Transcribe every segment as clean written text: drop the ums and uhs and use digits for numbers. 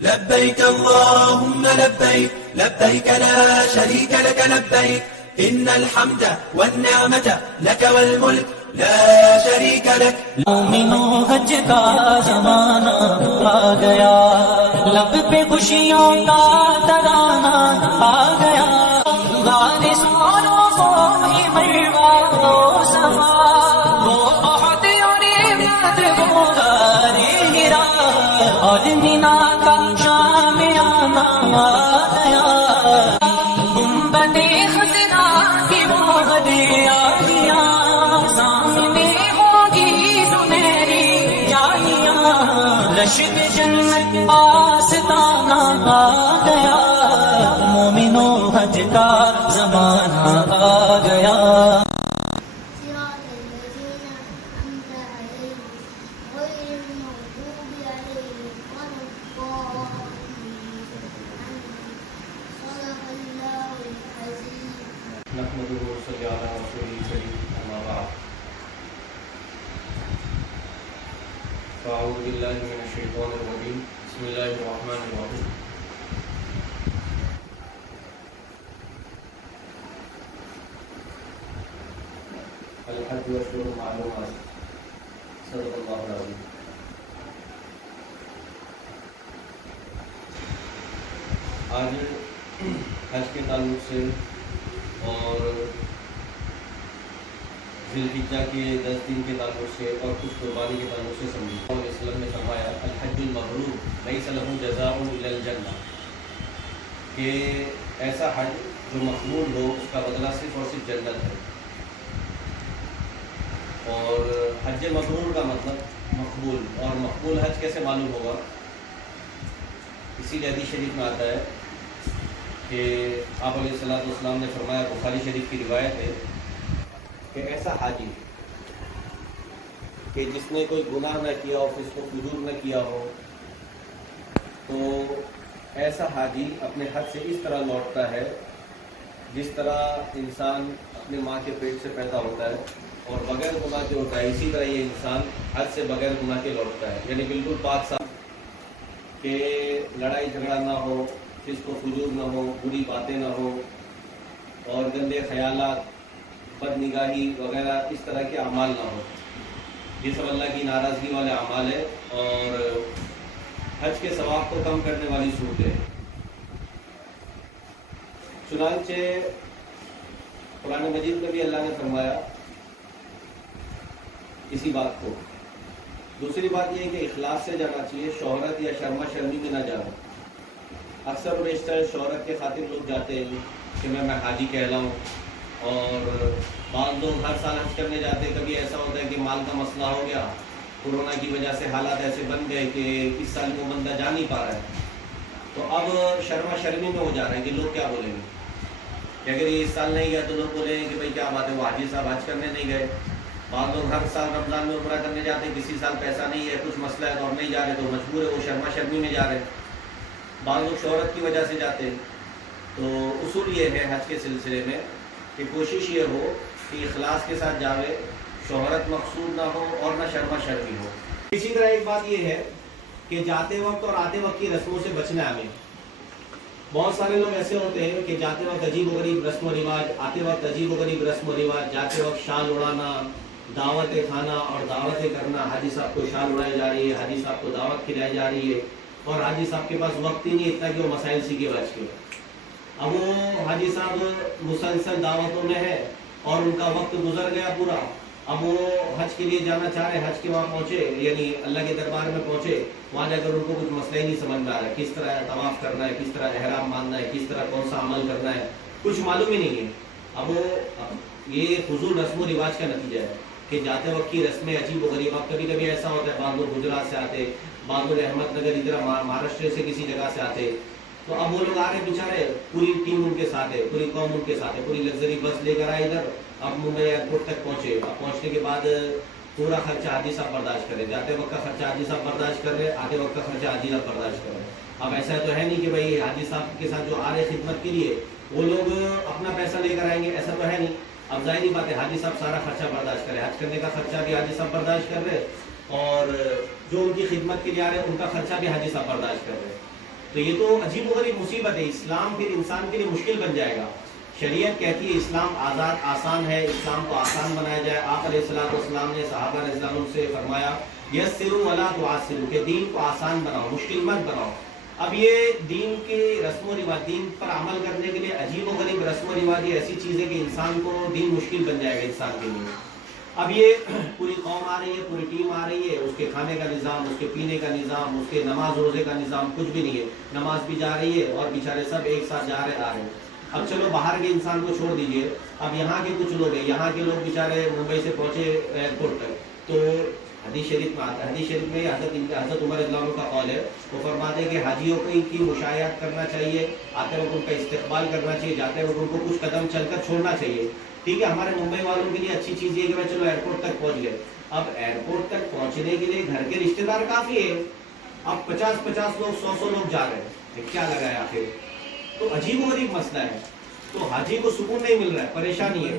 لبيك اللهم لبيك لبيك لا شريك لك لبيك إن الحمد والنعمة لك والملك لا شريك لك. مومنوں حج کا زمانہ آ گیا، لب پہ خوشیوں کا ترانہ آ گیا، وارث والوں کو ہی مروا دو سما، وہ بہت اور مت وہ غارِ ہرا، اور مینا کا شام آنا آ گیا، گنبدِ خضرا کی وہ ہدیاں سامنے ہوگی تمہاری جانیاں، رشک جنت آستانہ آ گیا، مومنوں حج کا زمانہ آ گیا. صراط الذين أنعمت عليهم غير المغضوب عليهم ولا الضالين. صدق الله العظيم. نحمده ونصلي على رسوله الكريم أما بعد فأعوذ بالله من الشيطان الرجيم بسم الله الرحمن الرحيم. الحج أشهر معلومات صدق الله العظيم. آج حج کے تعلق سے اور ذی الحجہ کے 10 دن کے تعلق سے اور کچھ قربانی کے تعلق سے سمجھیں. اور اسلام نے فرمایا الحج المبرور لیس له جزاء الا الجنہ، کہ ایسا حج جو مقبول ہو اس کا بدلہ صرف اور صرف جنت ہے. اور حج مبرور کا مطلب مقبول، اور مقبول حج کیسے معلوم ہوگا؟ اسی لیے حدیث شریف میں آتا ہے کہ آپ علیہ الصلوۃ والسلام نے فرمایا، بخاری شریف کی روایت ہے کہ ایسا حاجی کہ جس نے کوئی گناہ نہ کیا ہو، جس کو فجور نہ کیا ہو، تو ایسا حاجی اپنے حج سے اس طرح لوٹتا ہے جس طرح انسان اپنے ماں کے پیٹ سے پیدا ہوتا ہے اور بغیر گناہ کے ہوتا ہے، اسی طرح یہ انسان حج سے بغیر گناہ کے لوٹتا ہے، یعنی بالکل پاک صاف، کہ لڑائی جھگڑا نہ ہو، فسق و فجور نہ ہو، بری باتیں نہ ہو، اور گندے خیالات، بد نگاہی وغیرہ اس طرح کے اعمال نہ ہو. یہ سب اللہ کی ناراضگی والے اعمال ہے اور حج کے ثواب کو کم کرنے والی صورتیں. چنانچہ قرآن مجید میں بھی اللہ نے فرمایا اسی بات کو. دوسری بات یہ ہے کہ اخلاص سے جانا چاہیے، شہرت یا شرما شرمی میں نہ جانا. اکثر بیشتر شہرت کے خاطر لوگ جاتے ہیں کہ میں حاجی کہلاؤں، اور بعض لوگ ہر سال حج کرنے جاتے ہیں. کبھی ایسا ہوتا ہے کہ مال کا مسئلہ ہو گیا، کورونا کی وجہ سے حالات ایسے بن گئے کہ اس سال وہ بندہ جا نہیں پا رہا ہے، تو اب شرما شرمی میں ہو جا رہے ہیں کہ لوگ کیا بولیں گے. کہ اگر یہ اس سال نہیں گیا تو لوگ بولیں گے کہ بھائی کیا بات ہے، وہ حاجی صاحب حج کرنے نہیں گئے. بعض لوگ ہر سال رمضان میں عمرہ کرنے جاتے ہیں، کسی سال پیسہ نہیں ہے، کچھ مسئلہ ہے تو ہم نہیں جا رہے، تو مجبور ہے وہ شرما شرمی میں جا رہے ہیں. بعض لوگ شہرت کی وجہ سے جاتے ہیں. تو اصول یہ ہے حج کے سلسلے میں کہ کوشش یہ ہو کہ اخلاص کے ساتھ جاوے، شہرت مقصود نہ ہو اور نہ شرما شرمی ہو. اسی طرح ایک بات یہ ہے کہ جاتے وقت اور آتے وقت کی رسموں سے بچنا ہے ہمیں. بہت سارے لوگ ایسے ہوتے ہیں کہ جاتے وقت عجیب و غریب رسم و رواج، آتے وقت عجیب و غریب رسم و رواج، جاتے وقت شال اڑانا، دعوتیں کھانا اور دعوتیں کرنا. حاجی صاحب کو شال اڑائی جا رہی ہے، حاجی صاحب کو دعوت کھلائی جا رہی ہے، اور حاجی صاحب کے پاس وقت ہی نہیں اتنا کہ وہ مسائل سیکھے بچ کے. اب وہ حاجی صاحب مسلسل دعوتوں میں ہے اور ان کا وقت گزر گیا پورا. اب وہ حج کے لیے جانا چاہ رہے، حج کے وہاں پہنچے، یعنی اللہ کے دربار میں پہنچے، وہاں جا کر ان کو کچھ مسئلہ ہی نہیں سمجھ میں آ رہا ہے، کس طرح طواف کرنا ہے، کس طرح احرام باندھنا ہے، کس طرح کون سا عمل کرنا ہے، کچھ معلوم ہی نہیں ہے. اب وہ یہ فضول رسم و رواج کا نتیجہ ہے کہ جاتے وقت کی رسمیں عجیب و غریب. اب کبھی کبھی ایسا ہوتا ہے بعض لوگ گجرات سے آتے، بعض لوگ احمد نگر ادھر مہاراشٹر سے کسی جگہ سے آتے، تو اب وہ لوگ آ رہے بیچارے، پوری ٹیم ان کے ساتھ ہے، پوری قوم ان کے ساتھ ہے، پوری لگژری بس لے کر آئے ادھر. اب ممبئی ایئرپورٹ تک پہنچے، اب پہنچنے کے بعد پورا خرچہ حاجی صاحب برداشت کر رہے، جاتے وقت کا خرچہ حاجی صاحب برداشت کر رہے، آتے وقت کا خرچہ حاجی صاحب برداشت کر رہے. اب ایسا تو ہے نہیں کہ بھائی حاجی صاحب کے ساتھ جو آ رہے خدمت کے لیے وہ لوگ اپنا پیسہ لے کر آئیں گے، ایسا تو ہے نہیں. اب ظاہری بات ہے حاجی صاحب سارا خرچہ برداشت کرے، حج کرنے کا خرچہ بھی حاجی صاحب برداشت کر رہے اور جو ان کی خدمت کے لیے آ رہے ہیں ان کا خرچہ بھی حاجی صاحب برداشت کر رہے ہیں. تو یہ تو عجیب و غریب مصیبت ہے. اسلام پھر انسان کے لیے مشکل بن جائے گا. شریعت کہتی ہے اسلام آزاد آسان ہے, اسلام کو آسان بنایا جائے. آپ علیہ الصلوۃ والسلام نے صحابہ رضی اللہ عنہم سے فرمایا یسروا ولا تعسروا, کہ دین کو آسان بناؤ, مشکل مت بناؤ. اب یہ دین کے رسم و رواج, دین پر عمل کرنے کے لیے عجیب و غریب رسم و رواج یہ ایسی چیز ہے کہ انسان کو دین مشکل بن جائے گا انسان کے لیے. اب یہ پوری قوم آ رہی ہے, پوری ٹیم آ رہی ہے, اس کے کھانے کا نظام, اس کے پینے کا نظام, اس کے نماز روزے کا نظام کچھ بھی نہیں ہے. نماز بھی جا رہی ہے اور بیچارے سب ایک ساتھ جا رہے آ رہے ہیں. اب چلو باہر کے انسان کو چھوڑ دیجئے, اب یہاں کے کچھ لوگ ہیں, یہاں کے لوگ بیچارے ممبئی سے پہنچے ایئرپورٹ تک, تو حدیث شریف میں آتا ہے, حدیث شریف میں حضرت عمر رضی اللہ عنہ کا قول ہے, وہ فرماتے ہیں کہ حاجیوں کی مشایعت کرنا چاہیے, آتے وقت ان کا استقبال کرنا چاہیے, جاتے وقت ان کو کچھ قدم چل کر چھوڑنا چاہیے. ٹھیک ہے, ہمارے ممبئی والوں کے لیے اچھی چیز یہ کہ میں چلو ایئرپورٹ تک پہنچ گئے. اب ایئرپورٹ تک پہنچنے کے لیے گھر کے رشتے دار کافی ہے, اب 50 لوگ 100 لوگ جا رہے ہیں, کیا لگا ہے آخر؟ تو عجیب و غریب مسئلہ ہے. تو حاجی کو سکون نہیں مل رہا ہے, پریشانی ہے.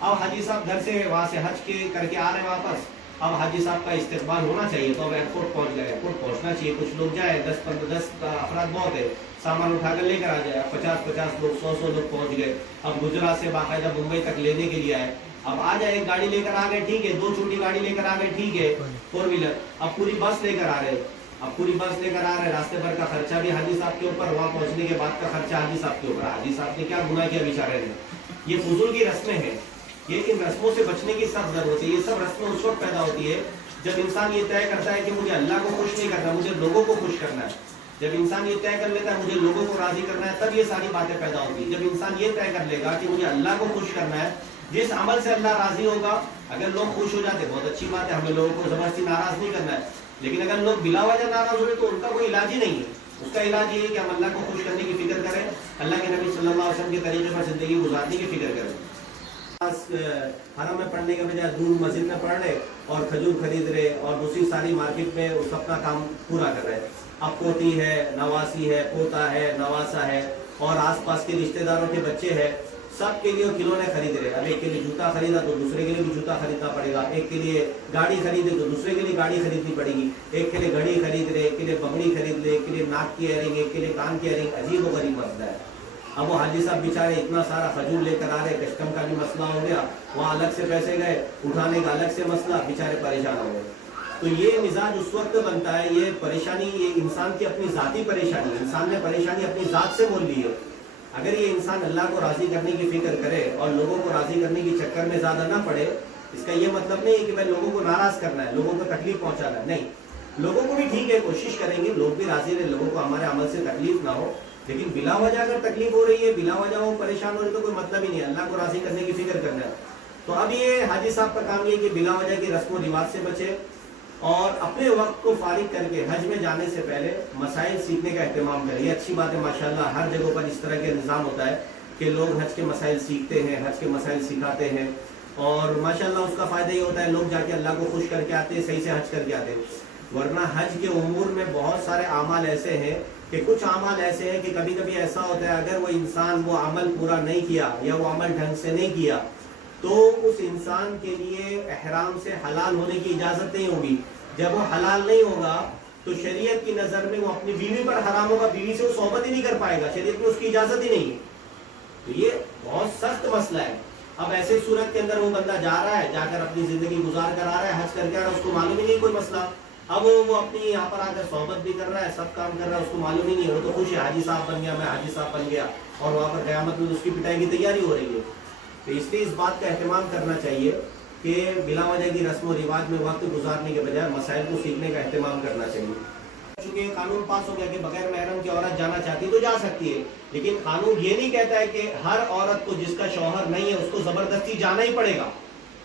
اب حاجی صاحب گھر سے وہاں سے حج کے کر کے آ رہے ہیں واپس, اب حاجی صاحب کا استقبال ہونا چاہیے, تو اب ایئرپورٹ پہنچ گئے, ایئرپورٹ پہنچنا چاہیے, کچھ لوگ جائیں, 10 افراد بہت ہے, سامان اٹھا کر لے کر آ جائے. 50 لوگ 100 لوگ پہنچ گئے. اب گجرات سے باقاعدہ ممبئی تک لینے کے لیے آئے, اب آ جائے, ایک گاڑی لے کر آ گئے, ٹھیک ہے, 2 چھوٹی گاڑی لے کر آ گئے, ٹھیک ہے, 4 ویلر. اب پوری بس لے کر آ رہے, اب پوری بس لے کر آ رہے, راستے بھر کا خرچہ بھی حاجی صاحب کے اوپر, وہاں پہنچنے کے بعد کا خرچہ حاجی صاحب کے اوپر. حاجی صاحب نے کیا گناہ کیا بیچارے نے؟ یہ فضول کی رسمیں ہیں. یہ ان رسموں سے بچنے کی سخت ضرورت ہے. یہ سب رسمیں اس وقت پیدا ہوتی ہے جب انسان یہ طے کرتا ہے کہ مجھے اللہ کو خوش نہیں کرنا, مجھے لوگوں کو خوش کرنا ہے. جب انسان یہ طے کر لیتا ہے مجھے لوگوں کو راضی کرنا ہے, تب یہ ساری باتیں پیدا ہوتی ہیں. جب انسان یہ طے کر لے گا کہ مجھے اللہ کو خوش کرنا ہے, جس عمل سے اللہ راضی ہوگا, اگر لوگ خوش ہو جاتے بہت اچھی بات ہے, ہمیں لوگوں کو زبردستی ناراض نہیں کرنا ہے, لیکن اگر لوگ بلا وجہ ناراض ہوئے تو ان کا کوئی علاج ہی نہیں ہے. اس کا علاج یہ ہے کہ ہم اللہ کو خوش کرنے کی فکر کریں, اللہ کے نبی صلی اللہ علیہ وسلم کے طریقے پر زندگی گزارنے کی فکر کریں. حرم میں پڑھنے کے بجائے دور مسجد میں پڑھ رہے اور کھجور خرید رہے اور دوسری ساری مارکیٹ میں اس اپنا کام پورا کر رہے. اب پوتی ہے, نواسی ہے, پوتا ہے, نواسا ہے, اور آس پاس کے رشتے داروں کے بچے ہیں, سب کے لیے کھلونے خرید رہے. اب ایک کے لیے جوتا خریدا تو دوسرے کے لیے بھی جوتا خریدنا پڑے گا, ایک کے لیے گاڑی خریدے تو دوسرے کے لیے گاڑی خریدنی پڑے گی, ایک کے لیے گھڑی خرید رہے, ایک کے لیے بگڑی خرید رہے, ایک کے لیے ناک کی ایئرنگ, ایک کے لیے کان کی ایئرنگ. عجیب و غریب مسئلہ ہے. اب وہ حاجی صاحب بیچارے اتنا سارا کھجور لے کر آ رہے, کسٹم کا بھی مسئلہ ہو گیا, وہاں الگ سے پیسے گئے, اٹھانے کا الگ سے مسئلہ, بیچارے پریشان ہو گئے. تو یہ مزاج اس وقت بنتا ہے, یہ پریشانی یہ انسان کی اپنی ذاتی پریشانی, انسان نے پریشانی اپنی ذات سے بول لی ہے. اگر یہ انسان اللہ کو راضی کرنے کی فکر کرے اور لوگوں کو راضی کرنے کی چکر میں زیادہ نہ پڑے, اس کا یہ مطلب نہیں ہے کہ میں لوگوں کو ناراض کرنا ہے, لوگوں کو تکلیف پہنچانا ہے, نہیں. لوگوں کو بھی ٹھیک ہے, کوشش کریں گے لوگ بھی راضی رہے, لوگوں کو ہمارے عمل سے تکلیف نہ ہو, لیکن بلا وجہ اگر تکلیف ہو رہی ہے, بلا وجہ وہ پریشان ہو رہی ہے تو کوئی مطلب ہی نہیں ہے. اللہ کو راضی کرنے کی فکر کرنا ہے. تو اب یہ حاجی صاحب کا کام یہ کہ بلا وجہ کی رسم و رواج سے بچے اور اپنے وقت کو فارغ کر کے حج میں جانے سے پہلے مسائل سیکھنے کا اہتمام کریں. یہ اچھی بات ہے, ماشاءاللہ ہر جگہوں پر اس طرح کے نظام ہوتا ہے کہ لوگ حج کے مسائل سیکھتے ہیں, حج کے مسائل سکھاتے ہیں, اور ماشاءاللہ اس کا فائدہ یہ ہوتا ہے لوگ جا کے اللہ کو خوش کر کے آتے ہیں, صحیح سے حج کر کے آتے ہیں. ورنہ حج کے امور میں بہت سارے اعمال ایسے ہیں کہ کچھ اعمال ایسے ہیں کہ کبھی کبھی ایسا ہوتا ہے اگر وہ انسان وہ عمل پورا نہیں کیا یا وہ عمل ڈھنگ سے نہیں کیا تو اس انسان کے لیے احرام سے حلال ہونے کی اجازت نہیں ہوگی. جب وہ حلال نہیں ہوگا تو شریعت کی نظر میں وہ اپنی بیوی پر حرام ہوگا, بیوی سے وہ صحبت ہی نہیں کر پائے گا, شریعت میں اس کی اجازت ہی نہیں ہے. تو یہ بہت سخت مسئلہ ہے. اب ایسے صورت کے اندر وہ بندہ جا رہا ہے, جا کر اپنی زندگی گزار کر آ رہا ہے, حج کر کے آ رہا ہے, اس کو معلوم ہی نہیں کوئی مسئلہ. اب وہ اپنی یہاں پر آ کر صحبت بھی کر رہا ہے, سب کام کر رہا ہے, اس کو معلوم ہی نہیں ہے, وہ تو خوش ہے حاجی صاحب بن گیا, میں حاجی صاحب بن گیا, اور وہاں پر قیامت میں اس کی پٹائی کی تیاری ہو رہی ہے. تو اس لیے اس بات کا اہتمام کرنا چاہیے کہ بلا وجہ کی رسم و رواج میں وقت گزارنے کے بجائے مسائل کو سیکھنے کا اہتمام کرنا چاہیے. چونکہ قانون پاس ہو گیا کہ بغیر محرم کی عورت جانا چاہتی تو جا سکتی ہے, لیکن قانون یہ نہیں کہتا ہے کہ ہر عورت کو جس کا شوہر نہیں ہے اس کو زبردستی جانا ہی پڑے گا.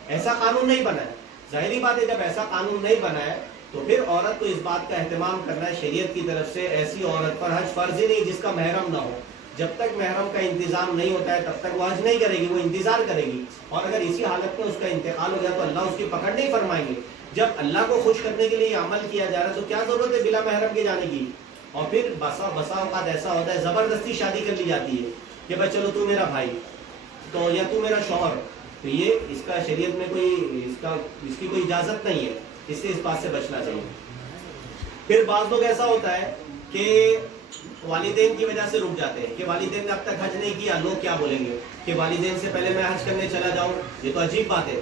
ایسا قانون نہیں بنا ہے. ظاہری بات ہے جب ایسا قانون نہیں بنا ہے تو پھر عورت کو اس بات کا اہتمام کرنا ہے شریعت کی طرف سے, ایسی عورت پر حج فرض ہی نہیں جس کا محرم نہ ہو. جب تک محرم کا انتظام نہیں ہوتا ہے تب تک وہ حج نہیں کرے گی, وہ انتظار کرے گی. اور اگر اسی حالت میں اس کا انتقال ہو گیا تو اللہ اس کی پکڑ نہیں فرمائیں گے. جب اللہ کو خوش کرنے کے لیے یہ عمل کیا جا رہا ہے تو کیا ضرورت ہے بلا محرم کے جانے کی. اور پھر بسا اوقات ایسا ہوتا ہے زبردستی شادی کر لی جاتی ہے کہ بھائی چلو تو میرا بھائی تو یا تو میرا شوہر. تو یہ اس کا شریعت میں کوئی اس کی کوئی اجازت نہیں ہے, اس سے اس بات سے بچنا چاہیے. پھر بعض لوگ ایسا ہوتا ہے کہ والدین کی وجہ سے رک جاتے ہیں کہ والدین نے اب تک حج نہیں کیا، لوگ کیا بولیں گے کہ والدین سے پہلے میں حج کرنے چلا جاؤں، یہ تو عجیب بات ہے.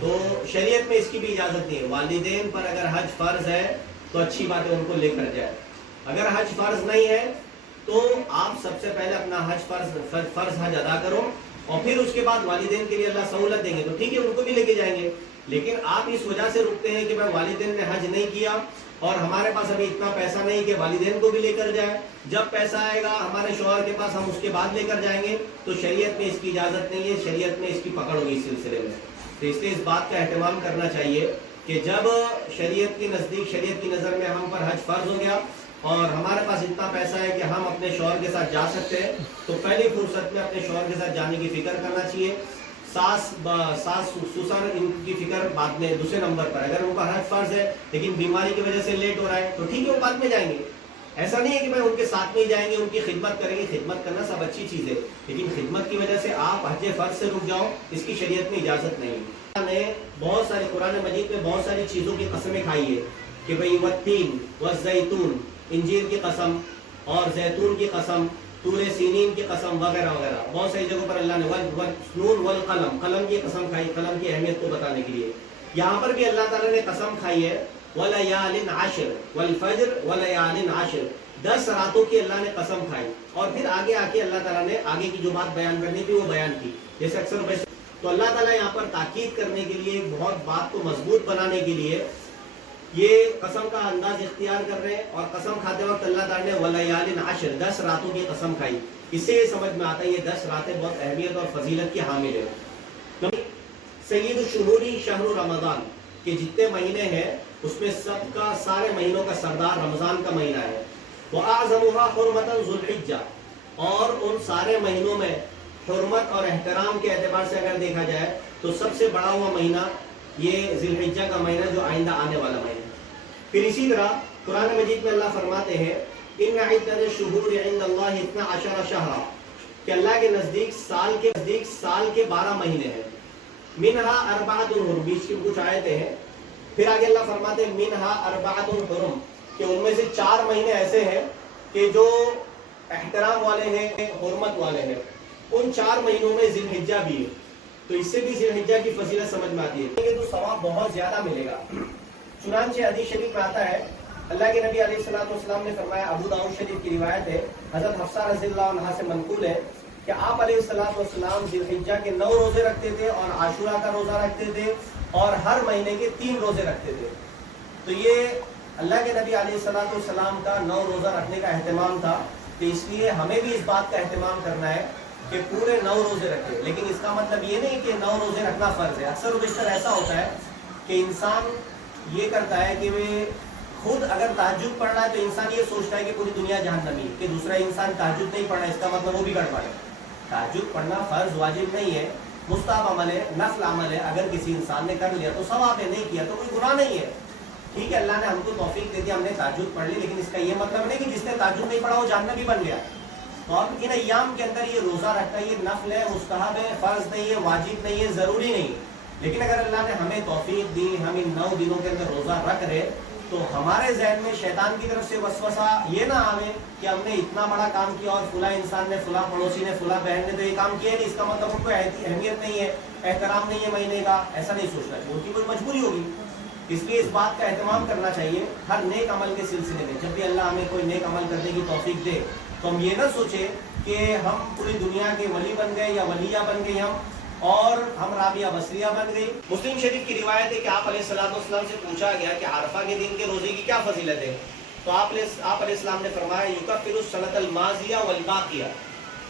تو شریعت میں اس کی بھی اجازت نہیں ہے. والدین پر اگر حج فرض ہے تو اچھی بات ہے، ان کو لے کر جائے. اگر حج فرض نہیں ہے تو آپ سب سے پہلے اپنا حج فرض حج ادا کرو، اور پھر اس کے بعد والدین کے لیے اللہ سہولت دیں گے تو ٹھیک ہے، ان کو بھی لے کے جائیں گے. لیکن آپ اس وجہ سے رکتے ہیں کہ بھائی والدین نے حج نہیں کیا اور ہمارے پاس ابھی اتنا پیسہ نہیں کہ والدین کو بھی لے کر جائے، جب پیسہ آئے گا ہمارے شوہر کے پاس ہم اس کے بعد لے کر جائیں گے، تو شریعت میں اس کی اجازت نہیں ہے. شریعت میں اس کی پکڑ ہوگی اس سلسلے میں. تو اس لیے اس بات کا اہتمام کرنا چاہیے کہ جب شریعت کے نزدیک، شریعت کی نظر میں ہم پر حج فرض ہو گیا اور ہمارے پاس اتنا پیسہ ہے کہ ہم اپنے شوہر کے ساتھ جا سکتے ہیں، تو پہلی فرصت میں اپنے شوہر کے ساتھ جانے کی فکر کرنا چاہیے. ساس سسر ان کی فکر بعد میں دوسرے نمبر پر. اگر ان کا حج فرض ہے لیکن بیماری کی وجہ سے لیٹ ہو رہا ہے تو ٹھیک ہے، وہ بعد میں جائیں گے. ایسا نہیں ہے کہ بھائی ان کے ساتھ میں ہی جائیں گے، ان کی خدمت کریں گے. خدمت کرنا سب اچھی چیز ہے، لیکن خدمت کی وجہ سے آپ حج فرض سے رک جاؤ، اس کی شریعت میں اجازت نہیں ہے. نے بہت ساری قرآن مجید میں بہت ساری چیزوں کی قسمیں کھائی ہے کہ بھائی والتین والزیتون، انجیر کی قسم اور زیتون کی قسم، طور سینین کی قسم وغیرہ وغیرہ. بہت ساری جگہوں پر اللہ نے والنون والقلم، قلم کی قسم کھائی، قلم کی اہمیت کو بتانے کے لیے. یہاں پر بھی اللہ تعالیٰ نے قسم کھائی ہے وَلَيَالٍ عَشْرٍ وَالْفَجْرِ وَلَيَالٍ عَشْرٍ، 10 راتوں کی اللہ نے قسم کھائی. اور پھر آگے آ کے اللہ تعالیٰ نے آگے کی جو بات بیان کرنی تھی وہ بیان کی. جیسے اکثر تو اللہ تعالیٰ یہاں پر تاکید کرنے کے لیے، بہت بات کو مضبوط بنانے کے لیے یہ قسم کا انداز اختیار کر رہے ہیں. اور قسم کھاتے وقت اللہ تعالیٰ نے وَلَيَالٍ عَشْرٍ، 10 راتوں کی قسم کھائی. اس سے یہ سمجھ میں آتا ہے یہ 10 راتیں بہت اہمیت اور فضیلت کی حامل ہے. سید الشہور شہر رمضان، کہ جتنے مہینے ہیں اس میں سب کا، سارے مہینوں کا سردار رمضان کا مہینہ ہے. وَأَعْظَمُهَا حُرْمَةً ذُو الْحِجَّةِ، اور ان سارے مہینوں میں حرمت اور احترام کے اعتبار سے اگر دیکھا جائے تو سب سے بڑا ہوا مہینہ یہ ذی الحجہ کا مہینہ جو آئندہ آنے والا مہینہ. پھر اسی طرح قرآن مجید میں اللہ فرماتے ہیں ان عدۃ الشہور عند اللہ 12 شہرا، کہ اللہ کے نزدیک سال کے 12 مہینے ہیں. منہا اربعۃ حرم، بیچ کی کچھ آیتیں ہیں. پھر آگے اللہ فرماتے ہیں منہا اربعۃ حرم، کہ ان میں سے 4 مہینے ایسے ہیں کہ جو احترام والے ہیں، حرمت والے ہیں. ان 4 مہینوں میں ذی الحجہ بھی ہے. تو اس سے بھی ذی الحجہ کی فضیلت سمجھ میں آتی ہے تو ثواب بہت زیادہ ملے گا. چنانچہ حدیث شریف میں آتا ہے اللہ کے نبی علیہ الصلوۃ والسلام نے فرمایا، ابو داؤد شریف کی روایت ہے، حضرت حفصہ رضی اللہ عنہا سے منقول ہے کہ آپ علیہ الصلوۃ والسلام ذی الحجہ کے 9 روزے رکھتے تھے اور عاشورہ کا روزہ رکھتے تھے اور ہر مہینے کے 3 روزے رکھتے تھے. تو یہ اللہ کے نبی علیہ الصلوۃ والسلام کا 9 روزہ رکھنے کا اہتمام تھا. تو اس لیے ہمیں بھی اس بات کا اہتمام کرنا ہے کہ پورے 9 روزے رکھے. لیکن اس کا مطلب یہ نہیں کہ 9 روزے رکھنا فرض ہے. اکثر و بیشتر ایسا ہوتا ہے کہ انسان یہ کرتا ہے کہ وہ خود اگر تہجد پڑھ رہا ہے تو انسان یہ سوچتا ہے کہ پوری دنیا جہنمی ہے، کہ دوسرا انسان تہجد نہیں پڑھ رہا ہے اس کا مطلب وہ بھی گڑبڑ ہے. تہجد پڑھنا فرض واجب نہیں ہے، مستحب عمل ہے، نفل عمل ہے. اگر کسی انسان نے کر لیا تو ثواب ہے، نہیں کیا تو کوئی گناہ نہیں ہے. ٹھیک ہے، اللہ نے ہم کو توفیق دے دی، ہم نے تہجد پڑھ لی، لیکن اس کا یہ مطلب نہیں کہ جس نے تہجد نہیں پڑھا وہ جہنمی بن گیا. تو اب ان ایام کے اندر یہ روزہ رکھنا یہ نفل ہے، مستحب ہے، فرض نہیں ہے، واجب نہیں ہے، ضروری نہیں. لیکن اگر اللہ نے ہمیں توفیق دی، ہم ان 9 دنوں کے اندر روزہ رکھ رہے تو ہمارے ذہن میں شیطان کی طرف سے وسوسہ یہ نہ آوے کہ ہم نے اتنا بڑا کام کیا اور فلاں انسان نے، فلاں پڑوسی نے، فلاں بہن نے تو یہ کام کیا نہیں، اس کا مطلب ان کو اہمیت نہیں ہے، احترام نہیں ہے مہینے کا. ایسا نہیں سوچنا چاہیے، ان کی کوئی مجبوری ہوگی. اس لیے اس بات کا اہتمام کرنا چاہیے ہر نیک عمل کے سلسلے میں. جب بھی اللہ ہمیں کوئی نیک عمل کرنے کی توفیق دے تو ہم یہ نہ سوچیں کہ ہم پوری دنیا کے ولی بن گئے یا ولیہ بن گئی اور ہم رابعہ بصریہ بن گئی. مسلم شریف کی روایت ہے کہ آپ علیہ السلام سے پوچھا گیا کہ عرفہ کے دن کے روزے کی کیا فضیلت ہے. تو آپ علیہ السلام نے فرمایا یکفر السنۃ الماضیہ والباقیہ،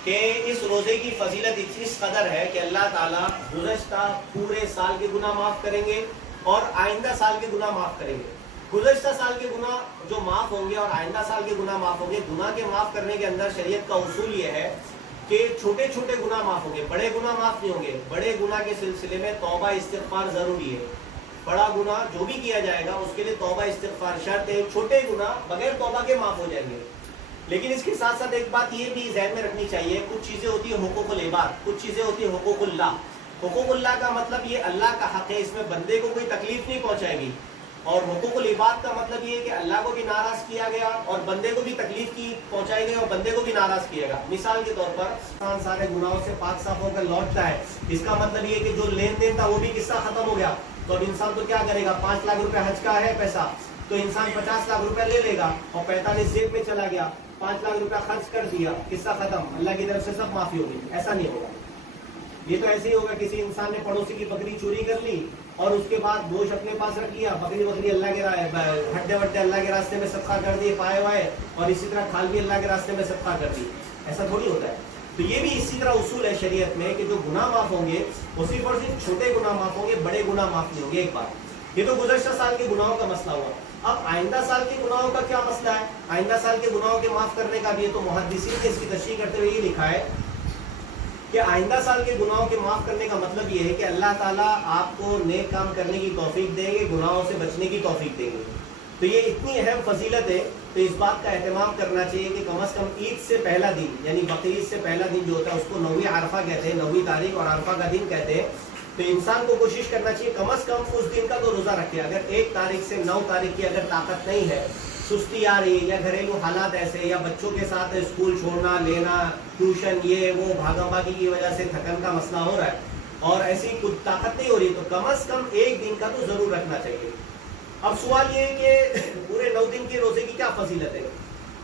کہ اس روزے کی فضیلت اس قدر ہے کہ اللہ تعالیٰ گزشتہ پورے سال کے گناہ معاف کریں گے اور آئندہ سال کے گناہ معاف کریں گے. گزشتہ سال کے گناہ جو معاف ہوں گے اور آئندہ سال کے گناہ معاف ہوں گے. گناہ کے معاف کرنے کے اندر شریعت کا اصول یہ ہے کہ چھوٹے چھوٹے گناہ معاف ہوں گے، بڑے گناہ معاف نہیں ہوں گے. بڑے گناہ کے سلسلے میں توبہ استغفار ضروری ہے. بڑا گناہ جو بھی کیا جائے گا اس کے لیے توبہ استغفار شرط ہے. چھوٹے گناہ بغیر توبہ کے معاف ہو جائیں گے. لیکن اس کے ساتھ ساتھ ایک بات یہ بھی ذہن میں رکھنی چاہیے، کچھ چیزیں ہوتی ہیں حقوق العباد، کچھ چیزیں ہوتی ہیں حقوق اللہ. حقوق اللہ کا مطلب یہ اللہ کا حق ہے، اس میں بندے کو کوئی تکلیف نہیں پہنچائے گی. اور حقوق العباد کا مطلب یہ ہے کہ اللہ کو بھی ناراض کیا گیا اور بندے کو بھی تکلیف کی پہنچائی گئی اور بندے کو بھی ناراض کیا گیا. مثال کے طور پر انسان سارے گناہوں سے پاک صاف ہو کر لوٹتا ہے, اس کا مطلب یہ ہے کہ جو لین دین تھا وہ بھی قصہ ختم ہو گیا. تو اب انسان تو کیا کرے گا, 5 لاکھ روپے حج کا ہے پیسہ, تو انسان 50 لاکھ روپے لے لے گا اور 45 جیب میں چلا گیا, 5 لاکھ روپے خرچ کر دیا, قصہ ختم, اللہ کی طرف سے سب معافی ہوگی. ایسا نہیں ہوگا. یہ تو ایسے ہی ہوگا, کسی انسان نے پڑوسی کی بکری چوری کر لی اور اس کے بعد گوشت اپنے پاس رکھ لیا, بکری اللہ کے ہڈے وڈے اللہ کے راستے میں صدقہ کر دیے پائے وائے, اور اسی طرح کھال بھی اللہ کے راستے میں صدقہ کر دی. ایسا تھوڑی ہوتا ہے. تو یہ بھی اسی طرح اصول ہے شریعت میں کہ جو گناہ معاف ہوں گے وہ صرف اور صرف چھوٹے گناہ معاف ہوں گے, بڑے گناہ معاف نہیں ہوں گے. ایک بات یہ تو گزشتہ سال کے گناہوں کا مسئلہ ہوا. اب آئندہ سال کے گناہوں کا کیا مسئلہ ہے؟ آئندہ سال کے گناہوں کے معاف کرنے کا بھی, تو محدثین نے اس کی تشریح کرتے ہوئے یہ لکھا ہے کہ آئندہ سال کے گناہوں کے معاف کرنے کا مطلب یہ ہے کہ اللہ تعالیٰ آپ کو نیک کام کرنے کی توفیق دیں گے, گناہوں سے بچنے کی توفیق دیں گے. تو یہ اتنی اہم فضیلت ہے, تو اس بات کا اہتمام کرنا چاہیے کہ کم از کم عید سے پہلا دن یعنی بقرعید سے پہلا دن جو ہوتا ہے اس کو 9ویں عرفہ کہتے ہیں, 9ویں تاریخ اور عرفہ کا دن کہتے ہیں. تو انسان کو کوشش کرنا چاہیے کم از کم اس دن کا تو روزہ رکھے. اگر 1 تاریخ سے 9 تاریخ کی اگر طاقت نہیں ہے, سستی آ رہی ہے یا گھریلو حالات ایسے, یا بچوں کے ساتھ اسکول چھوڑنا لینا, ٹیوشن یہ وہ بھاگم بھاگی کی وجہ سے تھکن کا مسئلہ ہو رہا ہے اور ایسی کچھ طاقت نہیں ہو رہی, تو کم از کم 1 دن کا تو ضرور رکھنا چاہیے. اب سوال یہ ہے کہ پورے 9 دن کے روزے کی کیا فضیلت ہے؟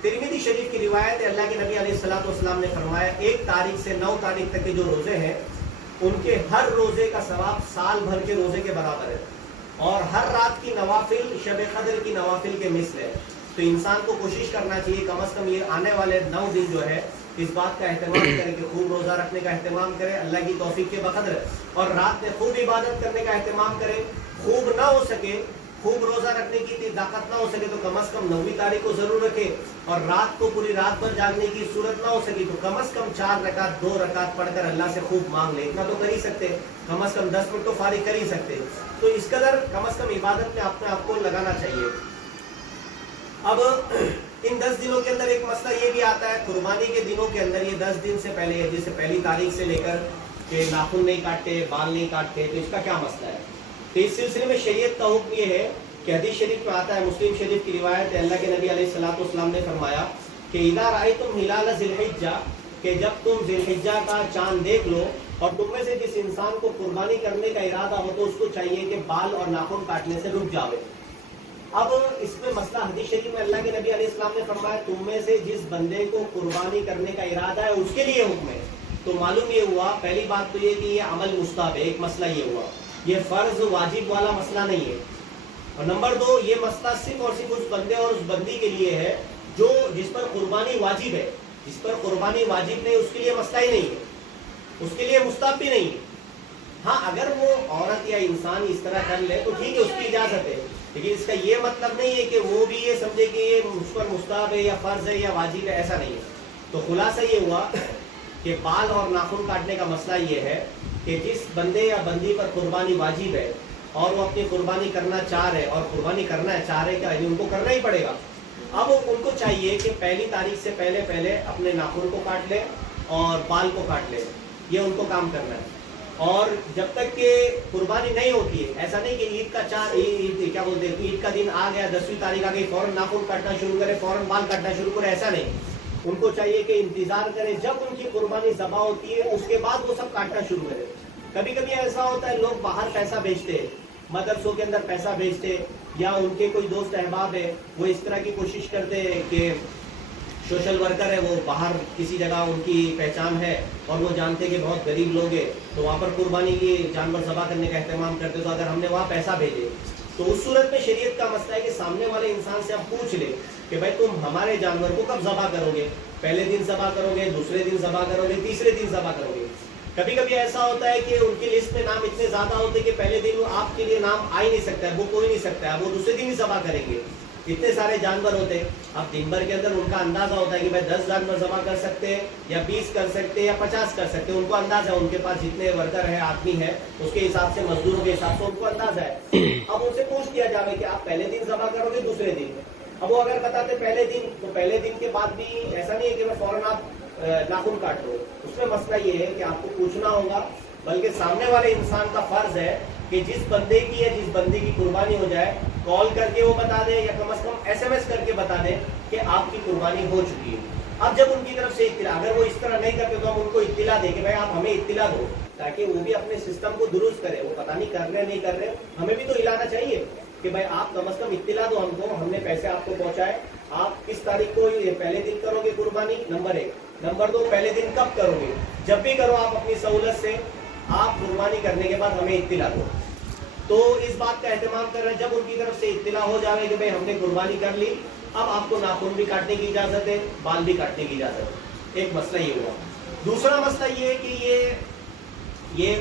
ترمذی شریف کی روایت ہے, اللہ کے نبی علیہ الصلوۃ والسلام نے فرمایا 1 تاریخ سے 9 تاریخ تک کے جو روزے ہیں ان کے ہر روزے کا ثواب سال بھر کے روزے کے برابر ہے, اور ہر رات کی نوافل شب قدر کی نوافل کے مثل ہے. تو انسان کو کوشش کرنا چاہیے کم از کم یہ آنے والے 9 دن جو ہے اس بات کا اہتمام کرے کہ خوب روزہ رکھنے کا اہتمام کرے اللہ کی توفیق کے بقدر, اور رات میں خوب عبادت کرنے کا اہتمام کرے. خوب نہ ہو سکے, خوب روزہ رکھنے کی طاقت نہ ہو سکے تو کم از کم 9ویں تاریخ کو ضرور رکھے, اور رات کو پوری رات بھر جاگنے کی صورت نہ ہو سکی تو کم از کم 4 رکعت 2 رکعت پڑھ کر اللہ سے خوب مانگ لے. اتنا تو کر ہی سکتے, کم از کم 10 منٹ تو فارغ کر ہی سکتے. تو اس قدر کم از کم عبادت میں اپنے آپ کو لگانا چاہیے. اب ان 10 دنوں کے اندر ایک مسئلہ یہ بھی آتا ہے, قربانی کے دنوں کے اندر یہ 10 دن سے پہلے جیسے پہلی تاریخ سے لے کر کہ ناخن نہیں کاٹتے, بال نہیں کاٹتے, تو اس کا کیا مسئلہ ہے؟ تو اس سلسلے میں شریعت کا حکم یہ ہے کہ حدیث شریف میں آتا ہے, مسلم شریف کی روایت ہے, اللہ کے نبی علیہ الصلوۃ والسلام نے فرمایا کہ اذا رأیتم ہلال ذی الحجہ, کہ جب تم ذی الحجہ کا چاند دیکھ لو اور تم میں سے جس انسان کو قربانی کرنے کا ارادہ ہو تو اس کو چاہیے کہ بال اور ناخن کاٹنے سے رک جاوے. اب اس میں مسئلہ حدیث شریف میں اللہ کے نبی علیہ السلام نے فرمایا تم میں سے جس بندے کو قربانی کرنے کا ارادہ ہے اس کے لیے حکم ہے. تو معلوم یہ ہوا, پہلی بات تو یہ کہ یہ عمل مستحب ہے, ایک مسئلہ یہ ہوا, یہ فرض واجب والا مسئلہ نہیں ہے. اور نمبر 2, یہ مسئلہ صرف اور صرف اس بندے اور اس بندی کے لیے ہے جو جس پر قربانی واجب ہے. جس پر قربانی واجب نہیں اس کے لیے مسئلہ ہی نہیں ہے, اس کے لیے مستحب بھی نہیں ہے. ہاں اگر وہ عورت یا انسان اس طرح کر لے تو ٹھیک ہے, اس کی اجازت ہے, لیکن اس کا یہ مطلب نہیں ہے کہ وہ بھی یہ سمجھے کہ یہ اس پر مستحب ہے یا فرض ہے یا واجب ہے, ایسا نہیں ہے. تو خلاصہ یہ ہوا کہ بال اور ناخن کاٹنے کا مسئلہ یہ ہے کہ جس بندے یا بندی پر قربانی واجب ہے اور وہ اپنی قربانی کرنا چاہ رہے اور قربانی کرنا ہے چاہ رہے کہ ان کو کرنا ہی پڑے گا. اب ان کو چاہیے کہ پہلی تاریخ سے پہلے اپنے ناخن کو کاٹ لے اور بال کو کاٹ لے, یہ ان کو کام کرنا ہے. اور جب تک کہ قربانی نہیں ہوتی ہے, ایسا نہیں کہ عید کا دن آ گیا, 10ویں تاریخ آ گئی, فوراً ناخن کاٹنا شروع کرے, فوراً بال کاٹنا شروع کرے, ایسا نہیں. ان کو چاہیے کہ انتظار کرے, جب ان کی قربانی ذبح ہوتی ہے اس کے بعد وہ سب کاٹنا شروع کرے. کبھی کبھی ایسا ہوتا ہے لوگ باہر پیسہ بھیجتے, مدرسوں کے اندر پیسہ بھیجتے, یا ان کے کوئی دوست احباب ہے وہ اس طرح کی کوشش کرتے کہ سوشل ورکر ہے, وہ باہر کسی جگہ ان کی پہچان ہے اور وہ جانتے کہ بہت غریب لوگ ہیں تو وہاں پر قربانی کی جانور ذبح کرنے کا اہتمام کرتے. تو اگر ہم نے وہاں پیسہ بھیجے تو اس صورت میں شریعت کا مسئلہ ہے کہ سامنے والے انسان سے ہم پوچھ لیں کہ بھائی تم ہمارے جانور کو کب ذبح کرو گے, پہلے دن ذبح کرو گے, دوسرے دن ذبح کرو گے, تیسرے دن ذبح کرو گے. کبھی کبھی ایسا ہوتا ہے کہ ان کی لسٹ میں نام اتنے زیادہ ہوتے کہ پہلے دن آپ کے لیے نام آ ہی نہیں سکتا ہے, وہ کوئی نہیں سکتا ہے, وہ دوسرے دن ہی ذبح کریں گے. اتنے سارے جانور ہوتے, اب دن بھر کے اندر ان کا اندازہ ہوتا ہے کہ بھائی 10 جانور ذبح کر سکتے ہیں یا 20 کر سکتے ہیں یا 50 کر سکتے ہیں. ان کو اندازہ ہے, ان کے پاس جتنے ورکر ہے آدمی ہے اس کے حساب سے, مزدوروں کے حساب سے ان کو اندازہ ہے. اب ان سے پوچھ لیا جائے کہ آپ پہلے دن ذبح کرو گے دوسرے دن. اب وہ اگر بتاتے پہلے دن, تو پہلے دن کے بعد بھی ایسا نہیں ہے کہ میں فوراً آپ ناخن کاٹ دو. اس میں مسئلہ یہ ہے کہ آپ کو پوچھنا ہوگا, بلکہ سامنے والے انسان کا فرض ہے کہ جس بندے کی یا جس بندے کی قربانی ہو جائے کال کر کے وہ بتا دے یا کم از کم SMS کر کے بتا دے کہ آپ کی قربانی ہو چکی ہے. اب جب ان کی طرف سے اطلاع، اگر وہ اس طرح نہیں کرتے تو ہم ان کو اطلاع دیں کہ بھائی آپ ہمیں اطلاع دو، تاکہ وہ بھی اپنے سسٹم کو درست کرے. وہ پتہ نہیں کر رہے نہیں کر رہے، ہمیں بھی تو ہلانا چاہیے کہ بھائی آپ کم از کم اطلاع دو ہم کو، ہم نے پیسے آپ کو پہنچائے. آپ کس تاریخ کو پہلے دن کرو گے قربانی، نمبر 1. نمبر 2، پہلے دن کب کرو گے؟ جب بھی کرو آپ اپنی سہولت سے، آپ قربانی کرنے کے بعد ہمیں اطلاع دو. تو اس بات کا اہتمام کر رہے ہیں. جب ان کی طرف سے اطلاع ہو جائے کہ بھائی ہم نے قربانی کر لی، اب آپ کو ناخن بھی کاٹنے کی اجازت ہے، بال بھی کاٹنے کی اجازت ہے. ایک مسئلہ یہ ہوا. دوسرا مسئلہ یہ ہے کہ یہ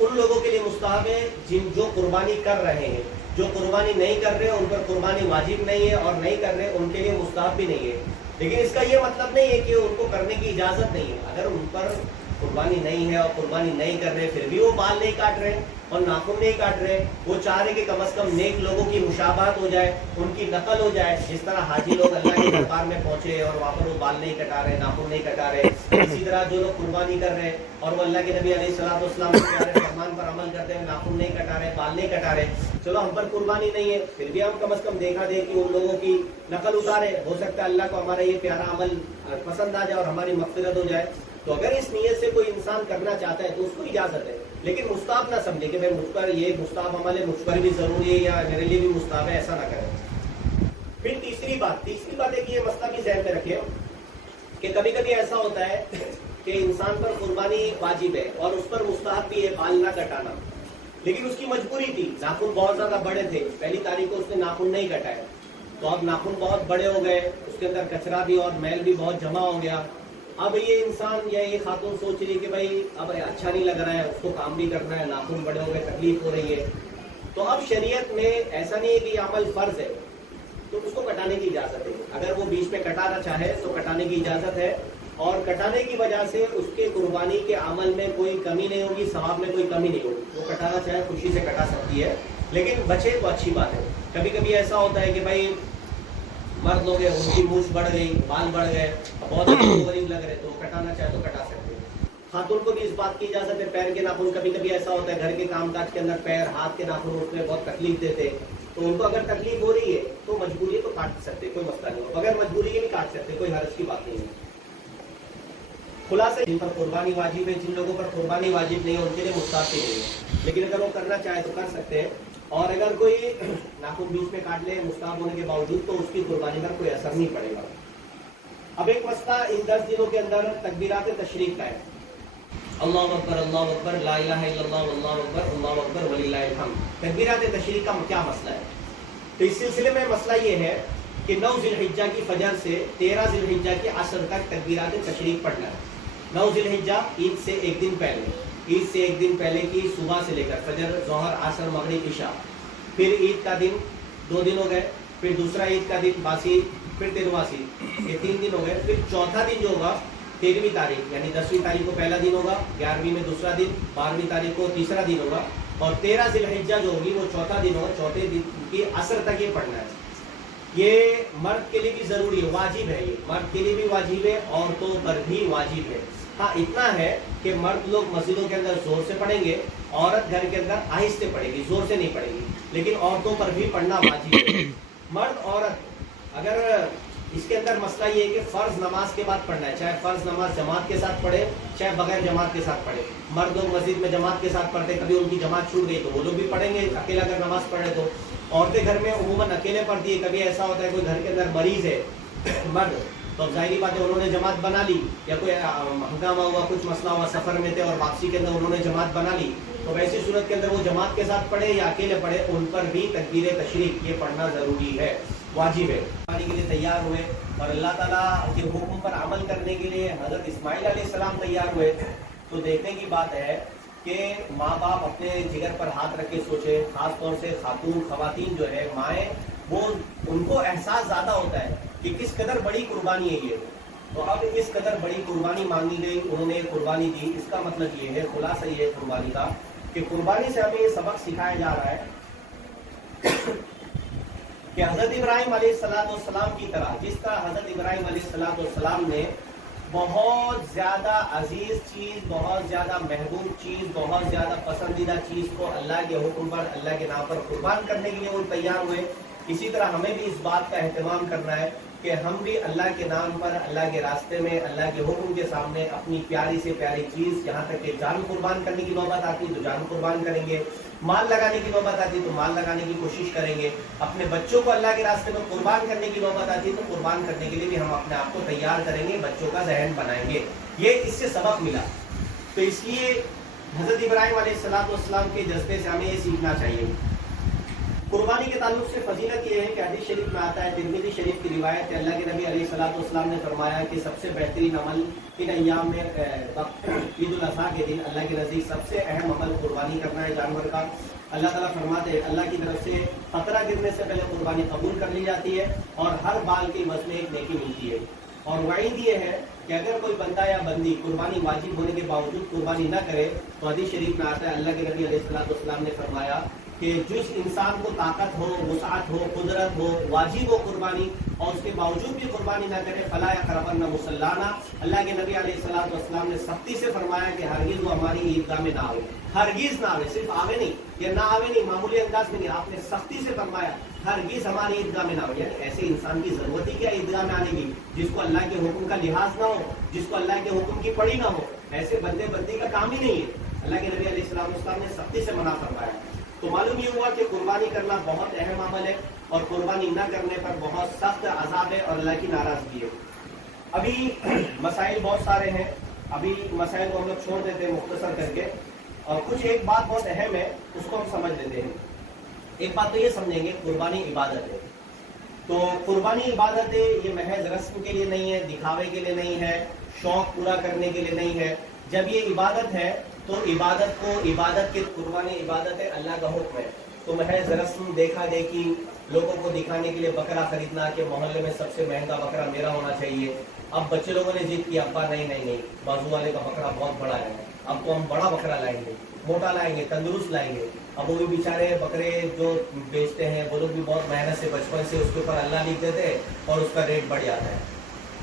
ان لوگوں کے لیے مستحب ہے جو قربانی کر رہے ہیں. جو قربانی نہیں کر رہے ان پر قربانی واجب نہیں ہے، اور نہیں کر رہے ان کے لیے مستحب بھی نہیں ہے. لیکن اس کا یہ مطلب نہیں ہے کہ ان کو کرنے کی اجازت نہیں ہے. اگر ان پر قربانی نہیں ہے اور قربانی نہیں کر رہے پھر بھی وہ بال نہیں کاٹ رہے اور ناخن نہیں کاٹ رہے، وہ چاہ رہے کہ کم از کم نیک لوگوں کی مشابہت ہو جائے، ان کی نقل ہو جائے. جس طرح حاجی لوگ اللہ کے دربار میں پہنچے اور وہاں پر وہ بال نہیں کٹا رہے، ناخن نہیں کٹا رہے، اسی طرح جو لوگ قربانی کر رہے اور وہ اللہ کے نبی علیہ الصلوۃ والسلام کے پیارے فرمان پر عمل کرتے ہیں، ناخن نہیں کٹا رہے، بال نہیں کٹا رہے، چلو ہم پر قربانی نہیں ہے پھر بھی ہم کم از کم دیکھا دے کہ ان لوگوں کی نقل اتارے. ہو سکتا ہے اللہ کو ہمارا یہ پیارا عمل پسند آ جائے اور ہماری مغفرت ہو جائے. تو اگر اس نیت سے کوئی انسان کرنا چاہتا ہے تو اس کو اجازت ہے، لیکن مستحب نہ سمجھے کہ بھائی مجھ پر یہ مستحب عمل ہے، مجھ پر بھی ضروری ہے یا میرے لیے بھی مستحب ہے، ایسا نہ کریں. پھر تیسری بات ہے کہ یہ مسئلہ بھی ذہن میں رکھے کہ کبھی کبھی ایسا ہوتا ہے کہ انسان پر قربانی واجب ہے اور اس پر مستحب بھی ہے بال نہ کٹانا، لیکن اس کی مجبوری تھی. ناخن بہت زیادہ بڑے تھے، پہلی تاریخ کو اس نے ناخن نہیں کٹائے، تو اب ناخن بہت بڑے ہو گئے، اس کے اندر کچرا بھی اور میل بھی بہت جمع ہو گیا. اب یہ انسان یا یہ خاتون سوچ رہی کہ بھائی اب اچھا نہیں لگ رہا ہے، اس کو کام بھی کرنا ہے، ناخن بڑے ہو گئے، تکلیف ہو رہی ہے. تو اب شریعت میں ایسا نہیں ہے کہ یہ عمل فرض ہے تو اس کو کٹانے کی اجازت ہے. اگر وہ بیچ میں کٹانا چاہے تو کٹانے کی اجازت ہے، اور کٹانے کی وجہ سے اس کے قربانی کے عمل میں کوئی کمی نہیں ہوگی، ثواب میں کوئی کمی نہیں ہوگی. وہ کٹانا چاہے خوشی سے کٹا سکتی ہے، لیکن بچے تو اچھی بات ہے. کبھی کبھی ایسا ہوتا ہے کہ بھائی مرد لوگ ہیں، ان کی مونچھ بڑھ گئی، بال بڑھ گئے، بہت غریب لگ رہے تو کٹانا چاہے تو کٹا سکتے ہیں. خاتون کو بھی اس بات کی اجازت ہے. پیر کے ناخن کبھی کبھی ایسا ہوتا ہے گھر کے کام کاج کے اندر پیر ہاتھ کے ناخن اس میں بہت تکلیف دیتے، تو ان کو اگر تکلیف ہو رہی ہے تو مجبوری ہے تو کاٹ سکتے، کوئی مسئلہ نہیں ہو. بغیر مجبوری کے بھی کاٹ سکتے، کوئی حرج کی بات نہیں ہے. خلاصہ جن پر قربانی واجب ہے، جن لوگوں پر قربانی واجب نہیں ہے ان کے لیے مستحب نہیں ہے، لیکن اگر وہ کرنا چاہے تو کر سکتے ہیں. اور اگر کوئی ناخن بیچ میں کاٹ لے مستحب ہونے کے باوجود تو اس کی قربانی پر کوئی اثر نہیں پڑے گا. اب ایک مسئلہ ان 10 دنوں کے اندر تکبیرات تشریق کا ہے. اللہ اکبر لا الہ الا اللہ واللہ اکبر وللہ الحمد. تکبیرات تشریق کا کیا مسئلہ ہے؟ تو اس سلسلے میں مسئلہ یہ ہے کہ 9 ذی الحجہ کی فجر سے 13 ذی الحجہ کی عصر تک تکبیرات تشریق پڑھنا ہے. 9 ذی الحجہ عید سے ایک دن پہلے، عید سے ایک دن پہلے کی صبح سے لے کر فجر، ظہر، عصر، مغرب، عشاء. پھر عید کا دن 2 دن ہو گئے، پھر دوسرا عید کا دن باسی، پھر تیرواسی، یہ 3 دن ہو گئے. پھر چوتھا دن جو ہوگا 13ویں تاریخ یعنی 10ویں تاریخ کو پہلا دن ہوگا، 11ویں میں دوسرا دن، 12ویں تاریخ کو تیسرا دن ہوگا، اور 13 ذی الحجہ جو ہوگی وہ چوتھا دن ہوگا. چوتھے دن کی عصر تک یہ پڑھنا ہے. یہ مرد کے لیے بھی ضروری ہے، واجب ہے. یہ مرد کے لیے بھی واجب ہے، عورتوں پر بھی واجب ہے. ہاں اتنا ہے کہ مرد لوگ مسجدوں کے اندر زور سے پڑھیں گے، عورت گھر کے اندر آہستہ پڑھے گی، زور سے نہیں پڑھے گی، لیکن عورتوں پر بھی پڑھنا واجب ہے. مرد عورت اگر اس کے اندر مسئلہ یہ ہے کہ فرض نماز کے بعد پڑھنا ہے، چاہے فرض نماز جماعت کے ساتھ پڑھے چاہے بغیر جماعت کے ساتھ پڑھے. مرد لوگ مسجد میں جماعت کے ساتھ پڑھتے، کبھی ان کی جماعت چھوٹ گئی تو وہ لوگ بھی پڑھیں گے اکیلا اگر نماز پڑھے تو. عورتیں گھر میں عموماً اکیلے پڑھتی ہے. کبھی ایسا ہوتا ہے کوئی گھر کے اندر مریض ہے مرد، تو ظاہری بات ہے انہوں نے جماعت بنا لی، یا کوئی ہنگامہ ہوا، کچھ مسئلہ ہوا، سفر میں تھے اور واپسی کے اندر انہوں نے جماعت بنا لی، تو ویسی صورت کے اندر وہ جماعت کے ساتھ پڑھے یا اکیلے پڑھے، ان پر بھی تکبیر تشریق یہ پڑھنا ضروری ہے، واجب ہے. کے لیے تیار ہوئے اور اللہ تعالیٰ کے حکم پر عمل کرنے کے لیے حضرت اسماعیل علیہ السلام تیار ہوئے. تو دیکھنے کی بات ہے کہ ماں باپ اپنے جگر پر ہاتھ رکھ کے سوچے، خاص طور سے خواتین جو ہے مائیں، وہ ان کو احساس زیادہ ہوتا ہے کہ کس قدر بڑی قربانی ہے یہ. تو اب اس قدر بڑی قربانی مانگی گئی، انہوں نے قربانی دی. اس کا مطلب یہ ہے، خلاصہ یہ ہے قربانی کا کہ قربانی سے ہمیں یہ سبق سکھایا جا رہا ہے کہ حضرت ابراہیم علیہ السلام کی طرح، جس طرح حضرت ابراہیم علیہ السلام نے بہت زیادہ عزیز چیز، بہت زیادہ محبوب چیز، بہت زیادہ پسندیدہ چیز کو اللہ کے حکم پر، اللہ کے نام پر قربان کرنے کے لیے وہ تیار ہوئے. اسی طرح ہمیں بھی اس بات کا اہتمام کرنا ہے کہ ہم بھی اللہ کے نام پر، اللہ کے راستے میں، اللہ کے حکم کے سامنے اپنی پیاری سے پیاری چیز، یہاں تک کہ جان قربان کرنے کی نوبت آتی تو جان قربان کریں گے، مال لگانے کی نوبت آتی تو مال لگانے کی کوشش کریں گے، اپنے بچوں کو اللہ کے راستے میں قربان کرنے کی نوبت آتی تو قربان کرنے کے لیے بھی ہم اپنے آپ کو تیار کریں گے، بچوں کا ذہن بنائیں گے. یہ اس سے سبق ملا. تو اس لیے حضرت ابراہیم علیہ السلام کے جذبے سے ہمیں یہ سیکھنا چاہیے. قربانی کے تعلق سے فضیلت یہ ہے کہ حدیث شریف میں آتا ہے، ترمذی شریف کی روایت ہے، اللہ کے نبی علیہ السلام نے فرمایا کہ سب سے بہترین عمل ان ایام میں عید الاضحیٰ کے دن اللہ کے نزدیک سب سے اہم عمل قربانی کرنا ہے جانور کا. اللہ تعالیٰ فرماتے ہیں اللہ کی طرف سے قطرہ گرنے سے پہلے قربانی قبول کر لی جاتی ہے اور ہر بال کے عوض میں ایک نیکی ملتی ہے. اور وعید یہ ہے کہ اگر کوئی بندہ یا بندی قربانی واجب ہونے کے باوجود قربانی نہ کرے تو حدیث شریف میں آتا ہے اللہ کے نبی علیہ السلام نے فرمایا کہ جس انسان کو طاقت ہو، وسعت ہو، قدرت ہو، واجب ہو قربانی اور اس کے باوجود بھی قربانی نہ کرے فلا یقربن مصلانا، اللہ کے نبی علیہ السلام نے سختی سے فرمایا کہ ہرگز وہ ہماری عیدگاہ میں نہ آئے، ہرگز نہ آئے. صرف آوے نہیں، یہ نہ آوے نہیں معمولی انداز میں نہیں، آپ نے سختی سے فرمایا ہرگز ہماری عیدگاہ میں نہ آئے. یعنی ایسے انسان کی ضرورت ہی کیا عیدگاہ میں آنے کی جس کو اللہ کے حکم کا لحاظ نہ ہو، جس کو اللہ کے حکم کی پڑی نہ ہو. ایسے بندے بندی کا کام ہی نہیں ہے. اللہ کے نبی علیہ السلام نے سختی سے منع فرمایا. تو معلوم یہ ہوا کہ قربانی کرنا بہت اہم عمل ہے اور قربانی نہ کرنے پر بہت سخت عذاب ہے اور اللہ کی ناراضگی ہے. ابھی مسائل بہت سارے ہیں، ابھی مسائل کو ہم لوگ چھوڑ دیتے ہیں مختصر کر کے، اور کچھ ایک بات بہت اہم ہے اس کو ہم سمجھ لیتے ہیں. ایک بات تو یہ سمجھیں گے قربانی عبادت ہے. تو قربانی عبادت ہے، یہ محض رسم کے لیے نہیں ہے، دکھاوے کے لیے نہیں ہے، شوق پورا کرنے کے لیے نہیں ہے. جب یہ عبادت ہے تو عبادت کی قربانی عبادت ہے، اللہ کا حکم ہے. تو محض رسم دیکھا دیکھی، لوگوں کو دکھانے کے لیے بکرا خریدنا کہ محلے میں سب سے مہنگا بکرا میرا ہونا چاہیے. اب بچے لوگوں نے ضد کی ابا نہیں بازو والے کا بکرا بہت بڑا ہے، اب تو ہم بڑا بکرا لائیں گے، موٹا لائیں گے، تندرست لائیں گے. اب وہ بھی بیچارے بکرے جو بیچتے ہیں وہ لوگ بھی بہت محنت سے بچپن سے اس کے اوپر اللہ لکھ دیتے ہیں اور اس کا ریٹ بڑھ جاتا ہے.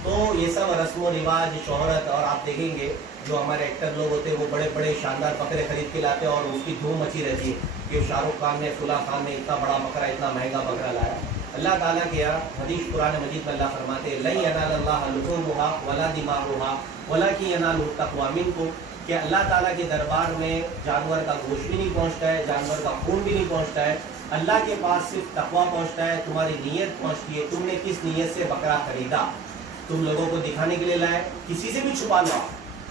تو یہ سب رسم و رواج، شہرت، اور آپ دیکھیں گے جو ہمارے ایکٹر لوگ ہوتے ہیں وہ بڑے بڑے شاندار بکرے خرید کے لاتے ہیں اور اس کی دھوم مچی رہتی ہے کہ شاہ رخ خان نے، فلاں خان نے اتنا بڑا بکرا، اتنا مہنگا بکرا لایا. اللہ تعالیٰ کے حدیث قرآن مجید میں اللہ فرماتے ہیں لن ینال اللہ لحومها ولا دماؤها ولکن ینالہ التقوی منکم، کہ اللہ تعالیٰ کے دربار میں جانور کا گوشت بھی نہیں پہنچتا ہے، جانور کا خون بھی نہیں پہنچتا ہے، اللہ کے پاس صرف تقوی پہنچتا ہے، تمہاری نیت پہنچتی ہے. تم نے کس نیت سے بکرا خریدا؟ تم لوگوں کو دکھانے کے لیے لائے، کسی سے بھی چھپا لو،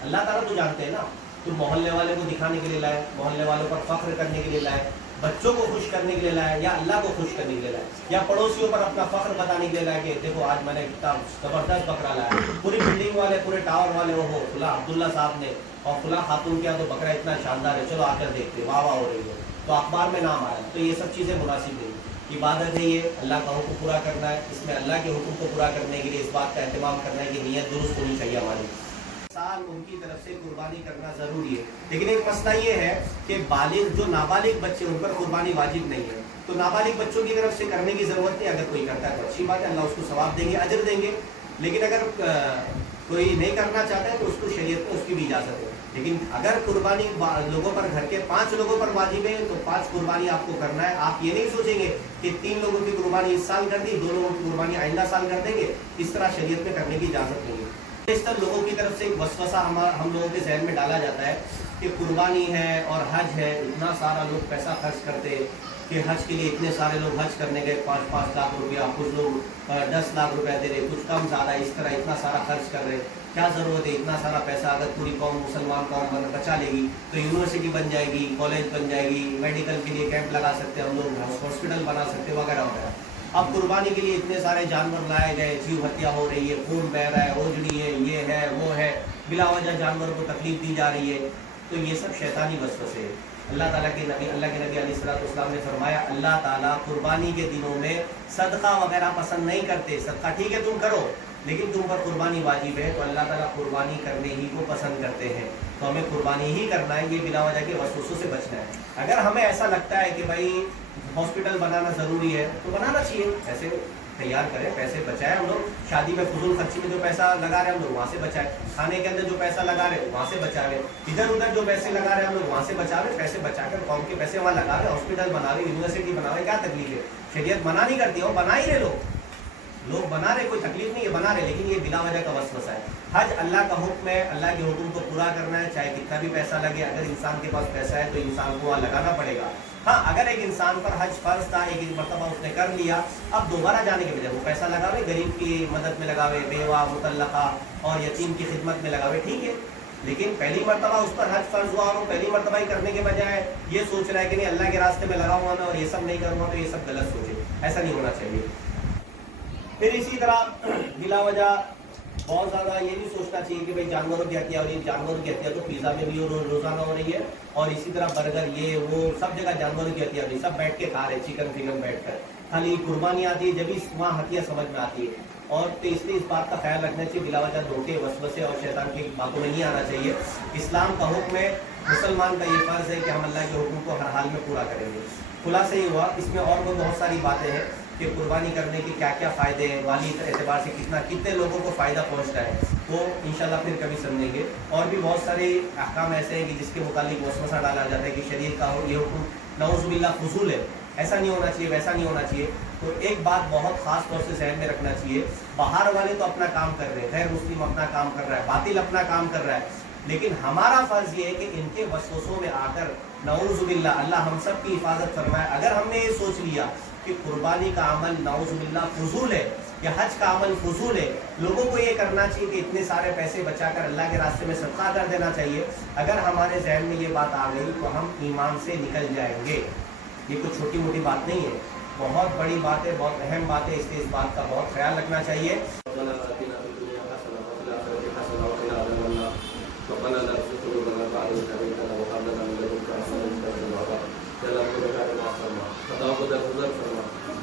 اللہ تعالیٰ تو جانتے ہیں نا. تم محلے والے کو دکھانے کے لیے لائے، محلے والوں پر فخر کرنے کے لیے لائے، بچوں کو خوش کرنے کے لیے لائے، یا اللہ کو خوش کرنے کے لیے لائے، یا پڑوسیوں پر اپنا فخر بتانے کے لیے لائے کہ دیکھو آج میں نے اتنا زبردست بکرا لایا. پوری بلڈنگ والے، پورے ٹاور والے، وہ فلاں عبداللہ صاحب نے اور فلاں خاتون کیا تو بکرا اتنا شاندار ہے، چلو آ کر دیکھتے، واہ واہ ہو رہی ہے، تو اخبار میں نام آیا. تو یہ سب چیزیں مناسب نہیں. عبادت ہے یہ، اللہ کا حکم پورا کرنا ہے. اس میں اللہ کے حکم کو پورا کرنے کے لیے اس بات کا اہتمام کرنا ہے کہ نیت درست ہونی چاہیے ہماری. سال ان کی طرف سے قربانی کرنا ضروری ہے، لیکن ایک مسئلہ یہ ہے کہ بالغ، جو نابالغ بچے ان پر قربانی واجب نہیں ہے. تو نابالغ بچوں کی طرف سے کرنے کی ضرورت نہیں. اگر کوئی کرتا ہے تو اچھی بات ہے، اللہ اس کو ثواب دیں گے، اجر دیں گے. لیکن اگر کوئی نہیں کرنا چاہتا ہے تو اس کو شریعت میں اس کی بھی اجازت ہے. لیکن اگر قربانی لوگوں پر، گھر کے 5 لوگوں پر واجب ہے تو 5 قربانی آپ کو کرنا ہے. آپ یہ نہیں سوچیں گے کہ 3 لوگوں کی قربانی اس سال کر دی، 2 لوگوں کی قربانی آئندہ سال کر دیں گے. اس طرح شریعت میں کرنے کی اجازت نہیں ہے. اس طرح لوگوں کی طرف سے ایک وسوسہ ہم لوگوں کے ذہن میں ڈالا جاتا ہے کہ قربانی ہے اور حج ہے، اتنا سارا لوگ پیسہ خرچ کرتے کہ حج کے لیے اتنے سارے لوگ حج کرنے گئے، 5-5 لاکھ روپیہ، کچھ لوگ 10 لاکھ روپیہ دے رہے، کچھ کم زیادہ، اس طرح اتنا سارا خرچ کر رہے. کیا ضرورت ہے اتنا سارا پیسہ؟ اگر پوری قوم، مسلمان قوم بچا لے گی تو یونیورسٹی بن جائے گی، کالج بن جائے گی، میڈیکل کے لیے کیمپ لگا سکتے ہیں ہم لوگ، ہاسپٹل بنا سکتے وغیرہ وغیرہ. اب قربانی کے لیے اتنے سارے جانور لائے گئے، جیو ہتیا ہو رہی ہے، خون بہ رہا ہے، اوجڑی ہے، یہ ہے وہ ہے، بلا وجہ جانوروں کو تکلیف دی جا رہی ہے. تو یہ سب شیطانی وسوسے ہے. اللہ تعالیٰ کے نبی علیہ السلام نے فرمایا اللہ تعالیٰ قربانی کے دنوں میں صدقہ وغیرہ پسند نہیں کرتے. صدقہ ٹھیک ہے تم کرو، لیکن تم پر قربانی واجب ہے تو اللہ تعالیٰ قربانی کرنے ہی کو پسند کرتے ہیں. تو ہمیں قربانی ہی کرنا ہے، یہ بلا وجہ کے وسوسوں سے بچنا ہے. اگر ہمیں ایسا لگتا ہے کہ بھائی ہاسپٹل بنانا ضروری ہے تو بنانا چاہیے. ایسے تیار کریں, پیسے بچائیں. ہم لوگ شادی میں فضول خرچی میں جو پیسہ لگا رہے ہیں ہم لوگ وہاں سے بچائیں, کھانے کے اندر جو پیسہ لگا رہے ہیں وہاں سے بچا رہے, ادھر ادھر جو پیسے لگا رہے ہیں ہم لوگ وہاں سے بچا رہے. پیسے بچا کر قوم کے پیسے وہاں لگا رہے, ہاسپٹل بنا رہے, یونیورسٹی بنا رہے, کیا تکلیف ہے؟ شریعت منع نہیں کرتی, وہ بنا ہی رہے لوگ بنا رہے, کوئی تکلیف نہیں ہے, بنا رہے, لیکن یہ بلا وجہ کا وسوسہ ہے. حج اللہ کا حکم ہے, اللہ کے حکم کو پورا کرنا ہے, چاہے کتنا بھی پیسہ لگے. اگر انسان کے پاس پیسہ ہے تو انسان کو وہاں لگانا پڑے گا. ہاں اگر ایک انسان پر حج فرض تھا, ایک مرتبہ اس نے کر لیا, اب دوبارہ جانے کے بجائے وہ پیسہ لگاوے, غریب کی مدد میں لگاوے, بیوہ, مطلقہ اور یتیم کی خدمت میں لگاوے, ٹھیک ہے. لیکن پہلی مرتبہ اس پر حج فرض ہوا اور وہ پہلی مرتبہ ہی کرنے کے بجائے یہ سوچ رہا ہے کہ نہیں اللہ کے راستے میں لگاؤں گا نا اور یہ سب نہیں کروں گا, تو یہ سب غلط سوچے, ایسا نہیں ہونا چاہیے. پھر اسی طرح بلا وجہ بہت زیادہ یہ نہیں سوچنا چاہیے کہ بھائی جانوروں کی ہتیا ہو رہی ہے. جانوروں کی ہتیا تو پیزا میں بھی روزانہ ہو رہی ہے, اور اسی طرح برگر یہ وہ سب جگہ جانوروں کی ہتیا ہو رہی ہے, سب بیٹھ کے کھا رہے, چکن بیٹھ کر. خالی قربانی آتی ہے جب وہاں ہتیا سمجھ میں آتی ہے. اور تو اس لیے اس بات کا خیال رکھنا چاہیے, بلا وجہ دھوکے, وسوسے اور شیطان کی باتوں میں نہیں آنا چاہیے. اسلام کا حکم ہے, مسلمان کا یہ فرض ہے کہ ہم اللہ کے حکم کو ہر حال میں پورا کریں گے. خلاصہ یہ ہوا. اس میں اور بہت ساری باتیں ہیں کہ قربانی کرنے کے کیا کیا فائدے ہیں, مالی اعتبار سے کتنے لوگوں کو فائدہ پہنچتا ہے, وہ انشاءاللہ پھر کبھی سمجھیں گے. اور بھی بہت سارے احکام ایسے ہیں کہ جس کے متعلق وسوسہ ڈالا جاتا ہے کہ شریعت کا یہ حکم نعوذ باللہ فضول ہے, ایسا نہیں ہونا چاہیے, ویسا نہیں ہونا چاہیے. تو ایک بات بہت خاص طور سے ذہن میں رکھنا چاہیے, باہر والے تو اپنا کام کر رہے ہیں, غیر مسلم اپنا کام کر رہا ہے, باطل اپنا کام کر رہا ہے, لیکن ہمارا فرض یہ ہے کہ ان کے وسوسوں میں آ کر نعوذ باللہ اللہ ہم سب کی حفاظت فرمائے. اگر ہم نے یہ سوچ لیا کہ قربانی کا عمل نعوذ باللہ فضول ہے یا حج کا عمل فضول ہے, لوگوں کو یہ کرنا چاہیے کہ اتنے سارے پیسے بچا کر اللہ کے راستے میں صدقہ کر دینا چاہیے. اگر ہمارے ذہن میں یہ بات آ گئی تو ہم ایمان سے نکل جائیں گے. یہ کوئی چھوٹی موٹی بات نہیں ہے, بہت بڑی بات ہے, بہت اہم بات ہے. اس لیے اس بات کا بہت خیال رکھنا چاہیے.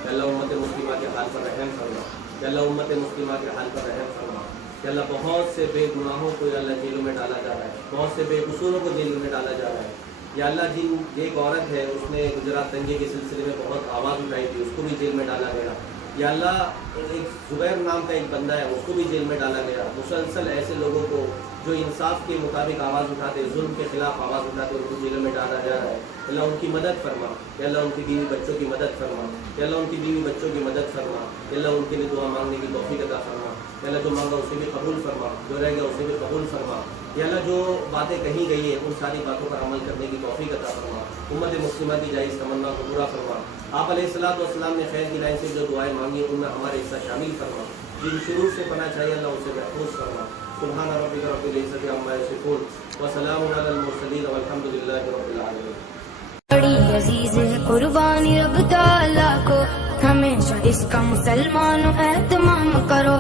اللہ امت مسلمہ کے حال پر رحم فرما, اللہ امت مسلمہ کے حال پر رحم فرما. اللہ بہت سے بے گناہوں کو اللہ جیلوں میں ڈالا جا رہا ہے, بہت سے بے قصوروں کو جیلوں میں ڈالا جا رہا ہے. یا اللہ ایک عورت ہے, اس نے گجرات دنگے کے سلسلے میں بہت آواز اٹھائی تھی, اس کو بھی جیل میں ڈالا گیا. یا اللہ ایک زبیر نام کا ایک بندہ ہے, اس کو بھی جیل میں ڈالا گیا. مسلسل ایسے لوگوں کو جو انصاف کے مطابق آواز اٹھاتے, ظلم کے خلاف آواز اٹھاتے, ان کو جیلوں میں ڈالا جا رہا ہے. اللہ ان کی مدد فرما, یا اللہ ان کی بیوی بچوں کی مدد فرما, یا اللہ ان کی بیوی بچوں کی مدد فرما, یا اللہ ان کے لیے دعا مانگنے کی توفیق عطا فرما. یا اللہ جو مانگا اسے بھی قبول فرما, جو رہ گیا اسے بھی قبول فرما. یا اللہ جو باتیں کہی گئی ہیں ان ساری باتوں پر عمل کرنے کی توفیق عطا فرما. امت مسلمہ کی جائز تمنا کو پورا فرما. آپ علیہ الصلوۃ والسلام نے خیر کی لائن سے جو دعائیں مانگی ان میں ہمارے حصہ شامل فرما. جن شروع سے پناہ چاہیے اللہ اسے محفوظ فرما. سبحان ربک رب العزت عما یصفون وسلام علی المرسلین والحمد للہ رب العالمین. بڑی عزیز ہے قربانی رب تعالیٰ کو, ہمیشہ اس کا مسلمانوں اہتمام کرو.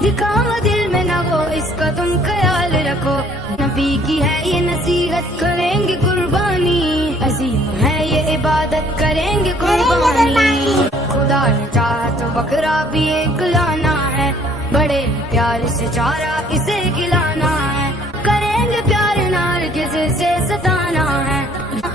دکھاوا دل میں نہ ہو, اس کا تم خیال رکھو. نبی کی ہے یہ نصیحت, کریں گے قربانی. عظیم ہے یہ عبادت, کریں گے قربانی. خدا نے چاہا تو بکرا بھی ایک لانا ہے, بڑے پیار سے چارہ اسے کھلانا ہے. کریں گے پیار نار کسی سے ستانا ہے,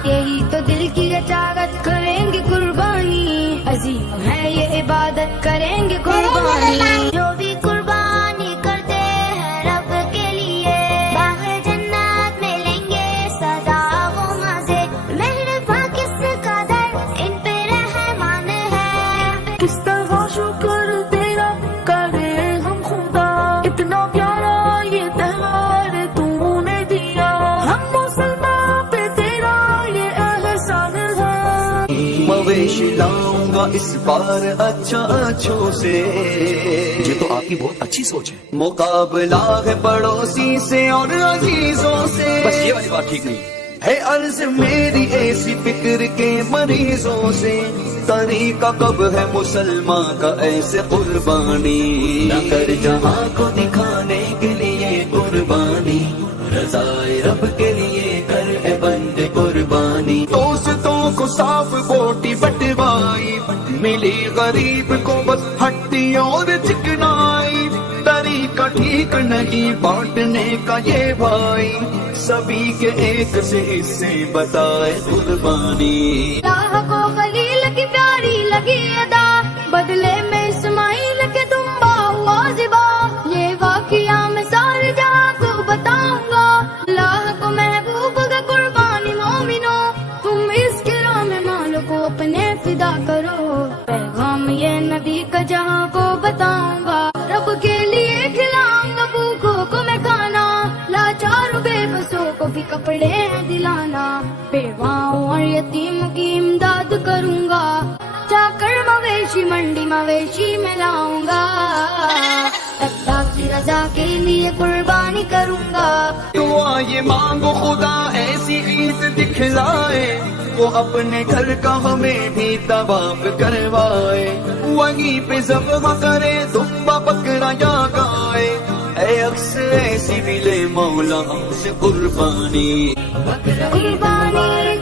یہی تو دل کی چاہت, کریں گے قربانی. عظیم ہے یہ عبادت, کریں گے قربانی. جو بھی قربانی کرتے ہیں رب کے لیے, باغ جنات میں لیں گے سدا وہ مزے. مہرباں کس قدر ان پہ رحمان ہے, کس طرح شکر تیرا کرے ہم خدا. اتنا پیارا یہ تہوار تو نے دیا, ہم مسلمان پہ تیرا یہ احسان ہے. مویشی لاؤں گا اس بار اچھا اچھوں سے, یہ تو آپ کی بہت اچھی سوچ ہے. مقابلہ ہے پڑوسی سے اور عزیزوں سے, بس یہ والی بات ٹھیک نہیں ہے عرض میری ایسی فکر کے مریضوں سے. طریقہ کب ہے مسلمان کا ایسے قربانی, نہ کر جہاں کو دکھانے کے لیے قربانی. رضائے رب کے لیے کر اے بندے قربانی. دوستوں کو صاف بوٹی بٹوائی, ملی غریب کو بس ہٹی اور چکنائی. طریقہ ٹھیک نہیں بانٹنے کا یہ بھائی, سبھی کے ایک سے حصے بتائے قربانی. اللہ کو خلیل کی پیاری لگی ادا, بدلے میں اسماعیل کپڑے دلانا، بیواؤں اور یتیم کی امداد کروں گا، جا کر مویشی منڈی مویشی میں لاؤں گا، اللہ کی رضا کے لیے قربانی کروں گا۔ دعا یہ مانگو خدا ایسی عید دکھلائے، وہ اپنے گھر کا ہمیں بھی طواف کروائے، وہیں پہ ذبح کرے دمبا بکرا یا گائے، اے عکس ایسی ملے مولا ہم سے قربانی، قربانی